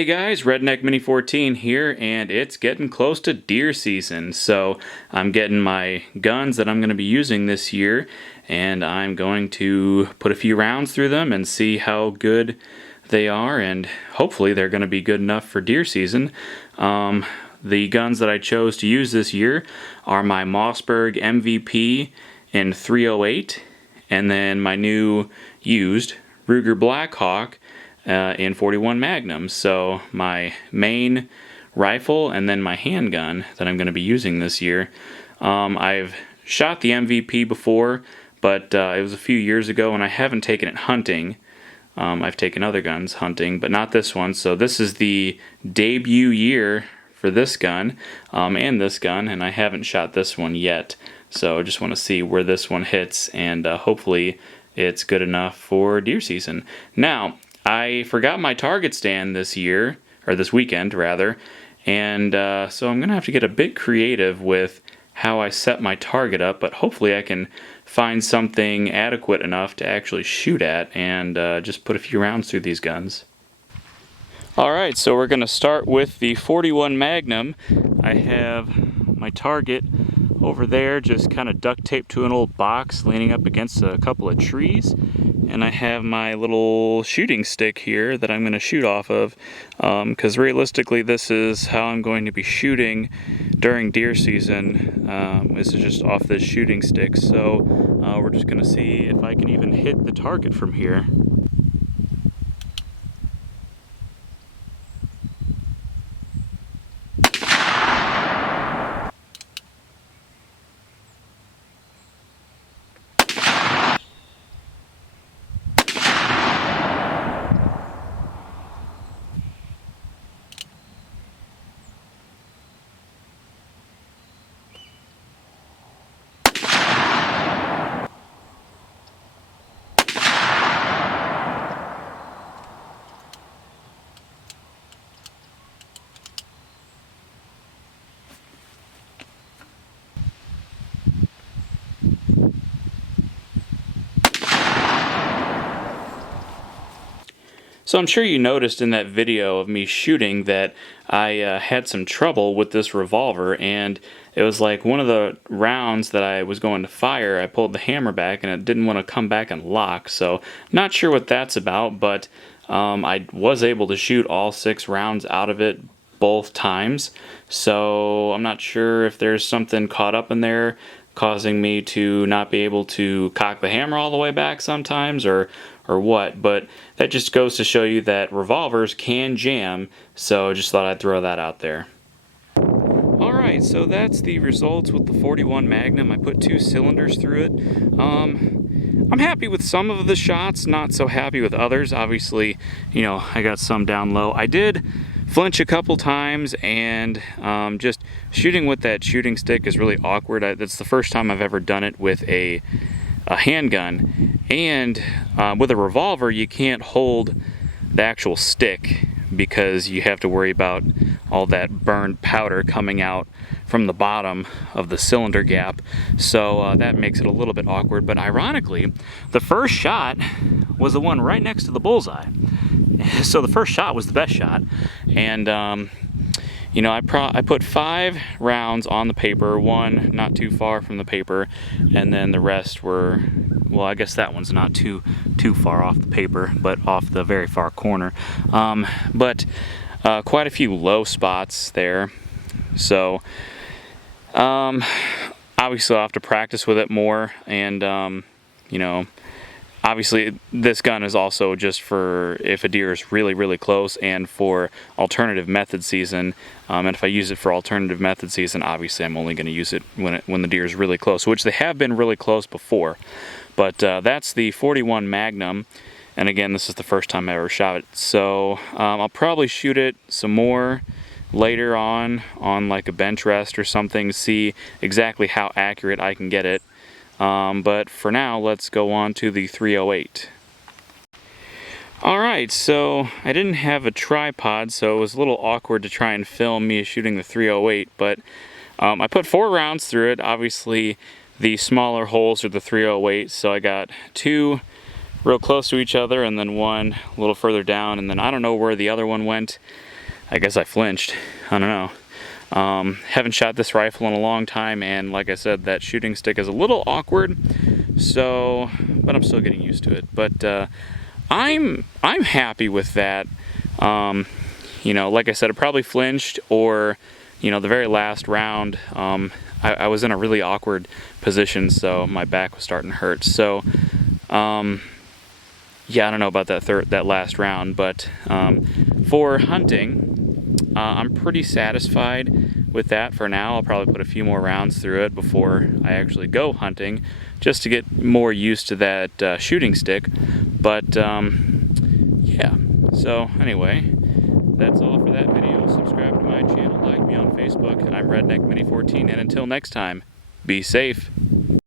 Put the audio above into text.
Hey guys, Redneck Mini 14 here, and it's getting close to deer season, so I'm getting my guns that I'm going to be using this year, and I'm going to put a few rounds through them and see how good they are, and hopefully they're going to be good enough for deer season. The guns that I chose to use this year are my Mossberg MVP in .308, and then my new used Ruger Blackhawk in .41 Magnum. So my main rifle and then my handgun that I'm going to be using this year. I've shot the MVP before, but it was a few years ago and I haven't taken it hunting. I've taken other guns hunting, but not this one. So this is the debut year for this gun and this gun, and I haven't shot this one yet. So I just want to see where this one hits, and hopefully it's good enough for deer season. Now, I forgot my target stand this year, or this weekend rather, and so I'm going to have to get a bit creative with how I set my target up, but hopefully I can find something adequate enough to actually shoot at and just put a few rounds through these guns. Alright, so we're going to start with the .41 Magnum. I have my target over there just kind of duct taped to an old box leaning up against a couple of trees, and I have my little shooting stick here that I'm going to shoot off of, because realistically this is how I'm going to be shooting during deer season. This is just off this shooting stick, so we're just going to see if I can even hit the target from here. So I'm sure you noticed in that video of me shooting that I had some trouble with this revolver, and it was like one of the rounds that I was going to fire, I pulled the hammer back and it didn't want to come back and lock. So not sure what that's about, but I was able to shoot all 6 rounds out of it both times. So I'm not sure if there's something caught up in there causing me to not be able to cock the hammer all the way back sometimes, or what, but that just goes to show you that revolvers can jam, so just thought I'd throw that out there. Alright, so that's the results with the .41 Magnum. I put 2 cylinders through it. I'm happy with some of the shots, not so happy with others. Obviously, you know, I got some down low. I did flinch a couple times, and just shooting with that shooting stick is really awkward. That's the first time I've ever done it with a handgun, and with a revolver you can't hold the actual stick because you have to worry about all that burned powder coming out from the bottom of the cylinder gap, so that makes it a little bit awkward. But ironically, the first shot was the one right next to the bullseye, so the first shot was the best shot. And you know, I put 5 rounds on the paper, 1 not too far from the paper, and then the rest were, well, I guess that one's not too far off the paper, but off the very far corner. But quite a few low spots there. So obviously I'll have to practice with it more, and you know, obviously this gun is also just for if a deer is really close, and for alternative method season. And if I use it for alternative method season, obviously I'm only going to use it when the deer is really close, which they have been really close before. But that's the .41 Magnum, and again, this is the first time I ever shot it. So I'll probably shoot it some more later on like a bench rest or something to see exactly how accurate I can get it. But for now, let's go on to the .308. Alright, so I didn't have a tripod, so it was a little awkward to try and film me shooting the .308, but I put 4 rounds through it. Obviously, the smaller holes are the .308, so I got 2 real close to each other, and then one a little further down, and then I don't know where the other one went. I guess I flinched. I don't know. Haven't shot this rifle in a long time, and like I said, that shooting stick is a little awkward, so, but I'm still getting used to it. But I'm happy with that. You know, like I said, I probably flinched, or, you know, the very last round, I was in a really awkward position, so my back was starting to hurt. So, yeah, I don't know about that last round, but for hunting, I'm pretty satisfied with that for now. I'll probably put a few more rounds through it before I actually go hunting, just to get more used to that shooting stick. But yeah, so anyway, that's all for that video. Subscribe to my channel, like me on Facebook. I'm Redneck Mini 14, and until next time, be safe.